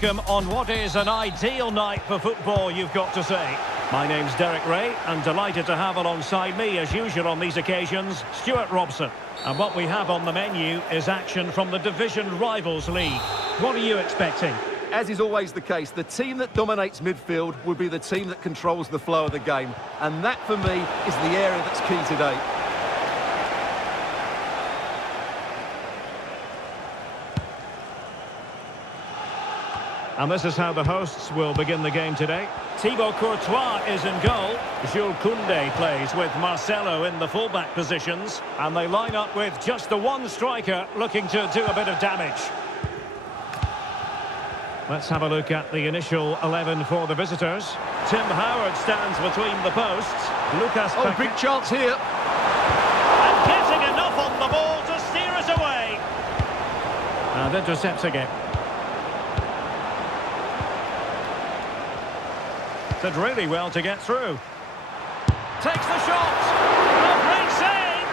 Welcome on what is an ideal night for football, you've got to say. My name's Derek Ray, and delighted to have alongside me, as usual on these occasions, Stuart Robson. And what we have on the menu is action from the Division Rivals League. What are you expecting? As is always the case, the team that dominates midfield will be the team that controls the flow of the game. And that, for me, is the area that's key today. And this is how the hosts will begin the game today. Thibaut Courtois is in goal. Jules Koundé plays with Marcelo in the fullback positions. And they line up with just the one striker looking to do a bit of damage. Let's have a look at the initial 11 for the visitors. Tim Howard stands between the posts. Lucas Oh, big chance here. And getting enough on the ball to steer us away. And intercepts again. Did really well to get through. Takes the shot. A great save.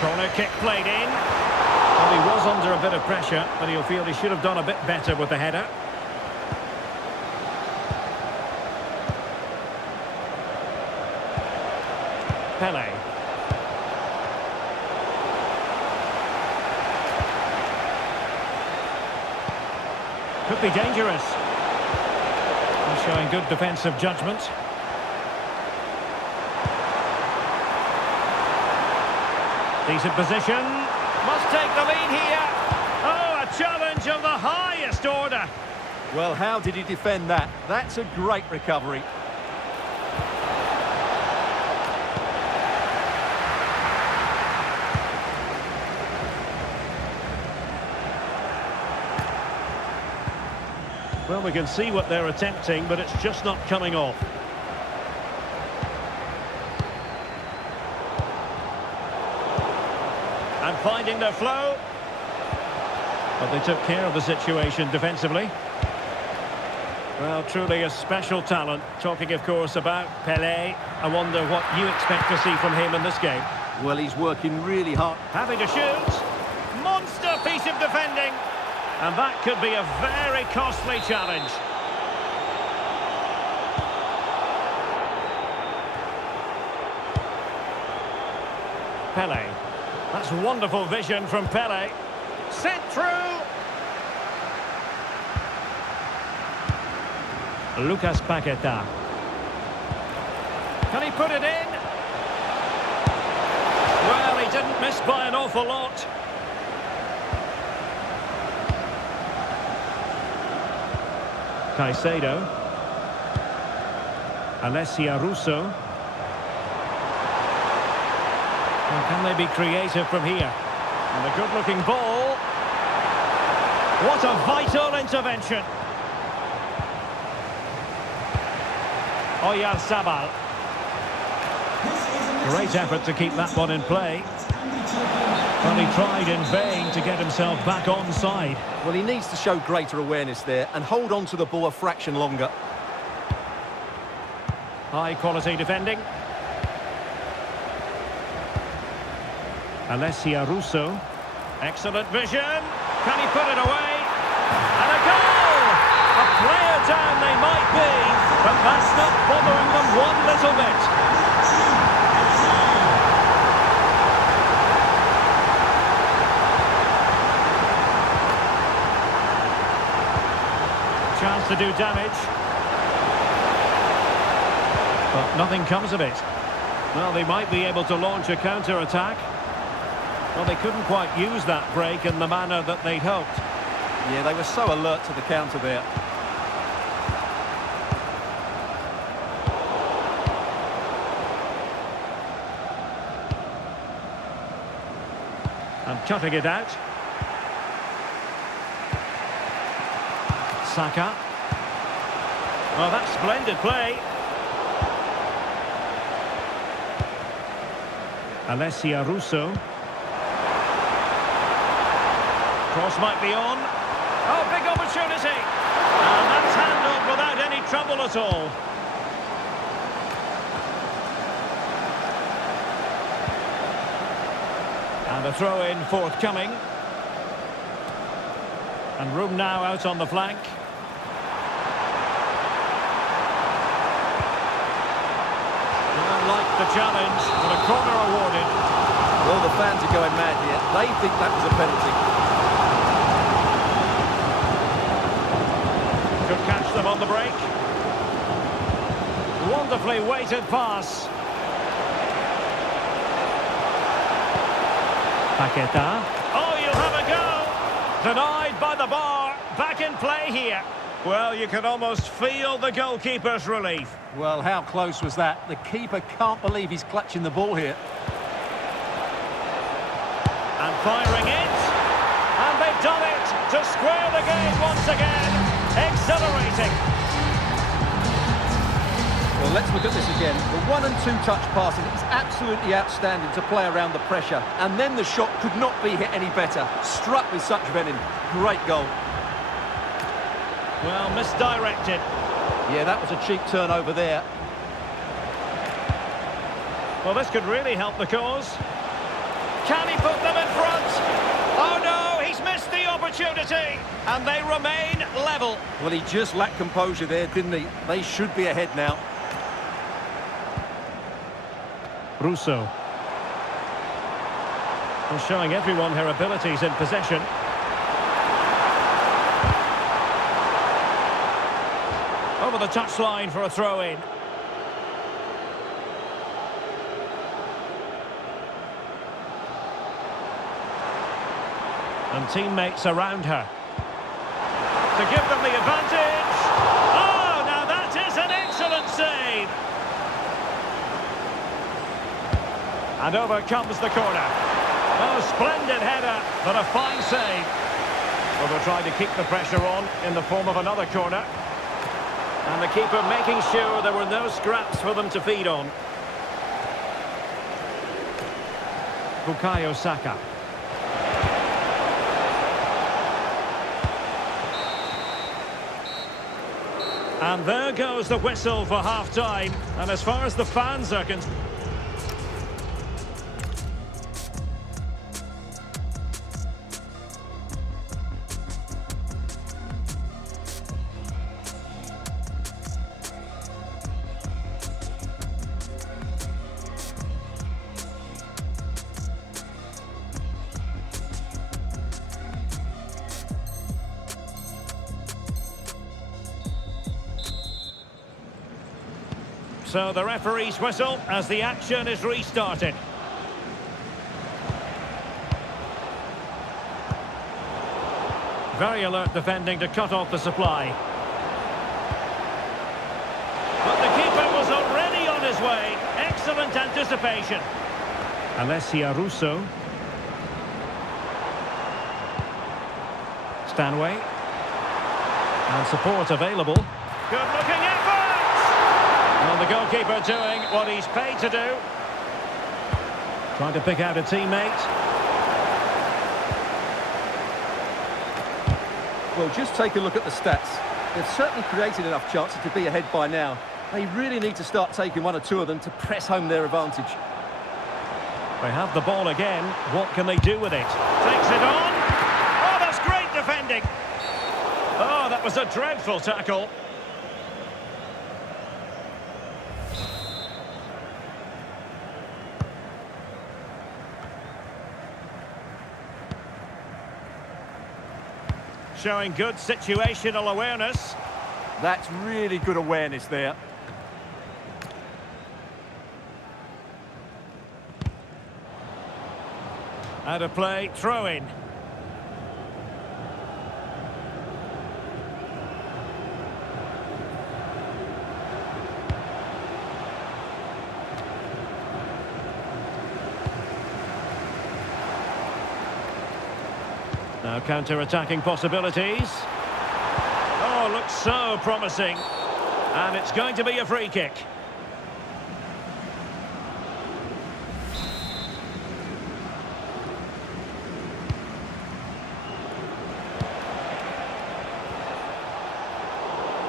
Corner kick played in. Well, he was under a bit of pressure, but he'll feel he should have done a bit better with the header. Pele. Could be dangerous. He's showing good defensive judgment. Decent position. Must take the lead here. Oh, a challenge of the highest order. Well, how did he defend that? That's a great recovery. Well, we can see what they're attempting, but it's just not coming off. And finding their flow. But they took care of the situation defensively. Well, truly a special talent. Talking, of course, about Pelé. I wonder what you expect to see from him in this game. Well, he's working really hard. Having to shoot. Monster piece of defending. And that could be a very costly challenge. Pele. That's wonderful vision from Pele. Sent through. Lucas Paqueta. Can he put it in? Well, he didn't miss by an awful lot. Caicedo. Alessia Russo. Well, can they be creative from here? And a good-looking ball. What a vital intervention. Oyarzabal. Great effort to keep that one in play. Well, he tried in vain to get himself back onside. Well, he needs to show greater awareness there and hold on to the ball a fraction longer. High-quality defending. Alessia Russo. Excellent vision. Can he put it away? And a goal! A player down they might be, but that's not bothering them one little bit. Chance to do damage. But nothing comes of it. Well, they might be able to launch a counter-attack. Well, they couldn't quite use that break in the manner that they'd hoped. Yeah, they were so alert to the counter there. And cutting it out. Saka. Well, that's splendid play. Alessia Russo. Cross might be on. Oh, big opportunity. And that's handled without any trouble at all. And a throw-in forthcoming. And room now out on the flank. Well, like the challenge, and a corner awarded. Well, the fans are going mad here. They think that was a penalty. Could catch them on the break. Wonderfully weighted pass. Paqueta. Oh, you'll have a go! Denied by the bar. Back in play here. Well, you can almost feel the goalkeeper's relief. Well, how close was that? The keeper can't believe he's clutching the ball here. And firing it. And they've done it to square the game once again. Exhilarating. Well, let's look at this again. The 1- and 2-touch passing is absolutely outstanding to play around the pressure. And then the shot could not be hit any better. Struck with such venom. Great goal. Well, misdirected. Yeah, that was a cheap turnover there. Well, this could really help the cause. Can he put them in front? Oh no, he's missed the opportunity. And they remain level. Well, he just lacked composure there, didn't he? They should be ahead now. Russo. And showing everyone her abilities in possession. Over the touchline for a throw-in. And teammates around her. To give them the advantage. Oh, now that is an excellent save. And over comes the corner. Oh, splendid header, but a fine save. Well, they're trying to keep the pressure on in the form of another corner. And the keeper making sure there were no scraps for them to feed on. Bukayo Saka. And there goes the whistle for half-time. And as far as the fans are concerned... So the referee's whistle as the action is restarted. Very alert defending to cut off the supply. But the keeper was already on his way. Excellent anticipation. Alessia Russo. Stanway. And support available. Good looking effort! Well, the goalkeeper doing what he's paid to do. Trying to pick out a teammate. Well, just take a look at the stats. They've certainly created enough chances to be ahead by now. They really need to start taking one or two of them to press home their advantage. They have the ball again. What can they do with it? Takes it on. Oh, that's great defending. Oh, that was a dreadful tackle. Showing good situational awareness. That's really good awareness there. Out of play, throw in. Now counter-attacking possibilities. Oh, looks so promising. And it's going to be a free kick.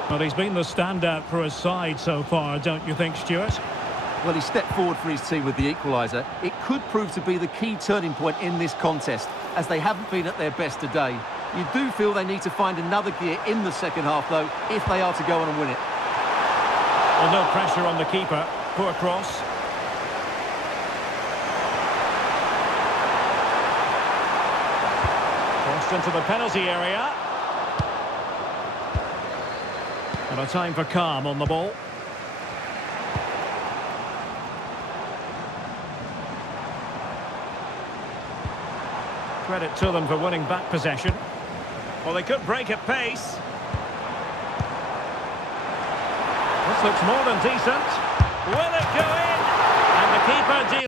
Well, he's been the standout for his side so far, don't you think, Stuart? Well, he stepped forward for his team with the equaliser. It could prove to be the key turning point in this contest, as they haven't been at their best today. You do feel they need to find another gear in the second half, though, if they are to go on and win it. Well, no pressure on the keeper. Poor cross. Crossed into the penalty area. And a time for calm on the ball. Credit to them for winning back possession. Well, they could break at pace. This looks more than decent. Will it go in? And the keeper deals.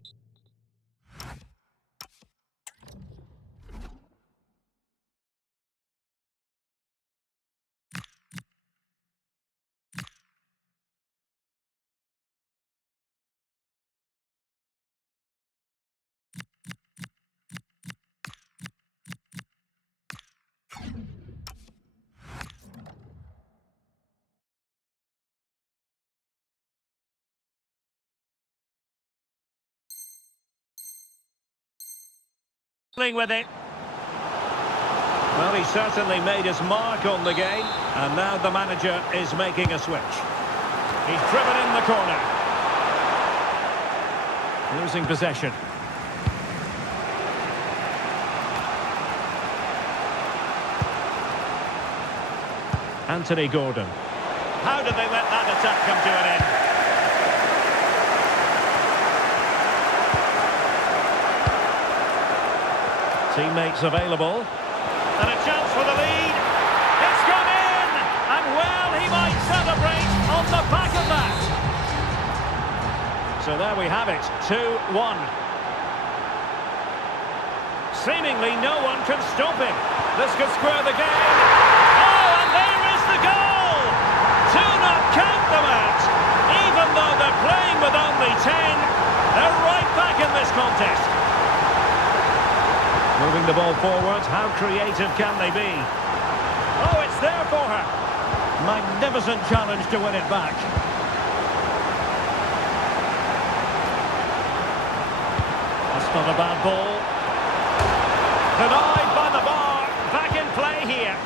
With it. Well, he certainly made his mark on the game, and now the manager is making a switch. He's driven in the corner. Losing possession. Anthony Gordon. How did they let that attack come to an end? Teammates available. And a chance for the lead. It's gone in! And well, he might celebrate on the back of that. So there we have it, 2-1. Seemingly no one can stop him. This could square the game. Oh, and there is the goal! Do not count them out. Even though they're playing with only 10, they're right back in this contest. Moving the ball forwards, how creative can they be? Oh, it's there for her. Magnificent challenge to win it back. That's not a bad ball. Denied by the bar. Back in play here.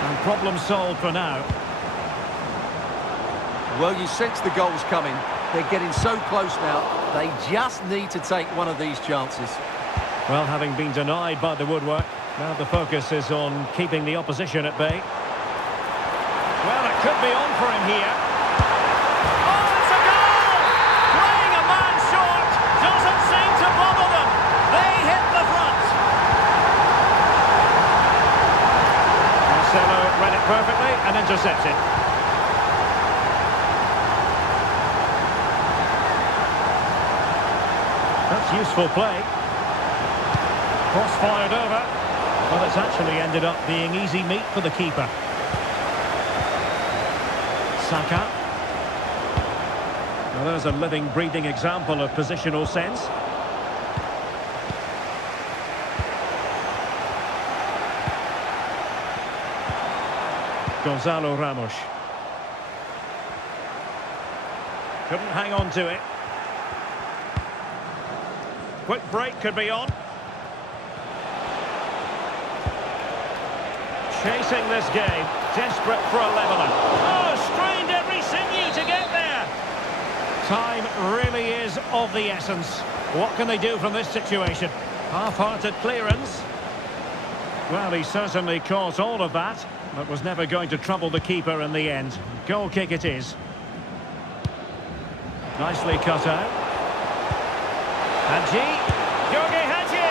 And problem solved for now. Well, you sense the goals coming. They're getting so close now. They just need to take one of these chances. Well, having been denied by the woodwork, now the focus is on keeping the opposition at bay. Well, it could be on for him here. Oh, it's a goal! Playing a man short doesn't seem to bother them. They hit the front. Marcelo read it perfectly and intercepted. That's useful play. Cross fired over. Well, it's actually ended up being easy meat for the keeper. Saka. Well, there's a living, breathing example of positional sense. Gonzalo Ramos. Couldn't hang on to it. Quick break could be on. Chasing this game, desperate for a leveller. Oh, strained every sinew to get there. Time really is of the essence. What can they do from this situation? Half-hearted clearance. Well, he certainly caused all of that, but was never going to trouble the keeper in the end. Goal kick it is. Nicely cut out. Hadji. Georgi Hadji.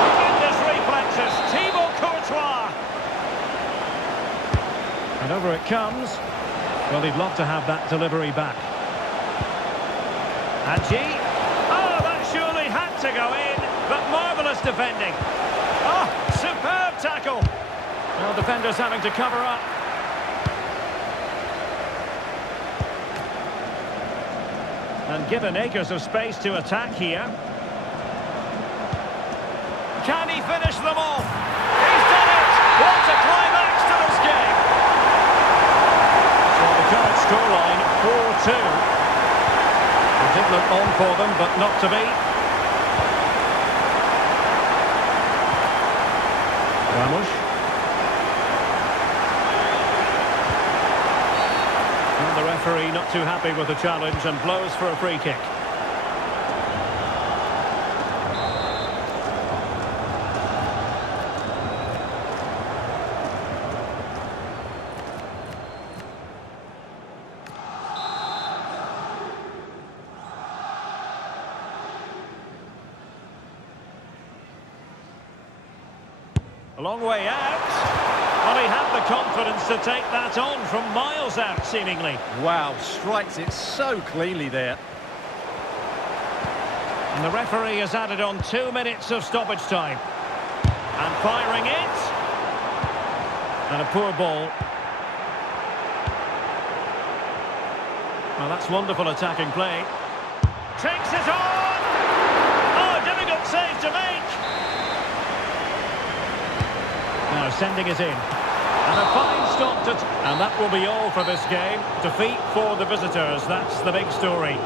Tremendous reflexes. Thibaut Courtois. And over it comes. Well, he'd love to have that delivery back. Hadji. Oh, that surely had to go in, but marvellous defending. Oh, superb tackle. Well, defenders having to cover up. And given acres of space to attack here. Can he finish them off? He's done it! What a climax to this game! So the current scoreline, 4-2. It did look on for them, but not to be. referee not too happy with the challenge and blows for a free kick. A long way out. Well, he had the confidence to take that on from miles out, seemingly. Wow, strikes it so cleanly there. And the referee has added on 2 minutes of stoppage time. And firing it. And a poor ball. Well, that's wonderful attacking play. Takes it on! Oh, difficult save to make. Now sending it in. And a fine stop to... And that will be all for this game. Defeat for the visitors, that's the big story.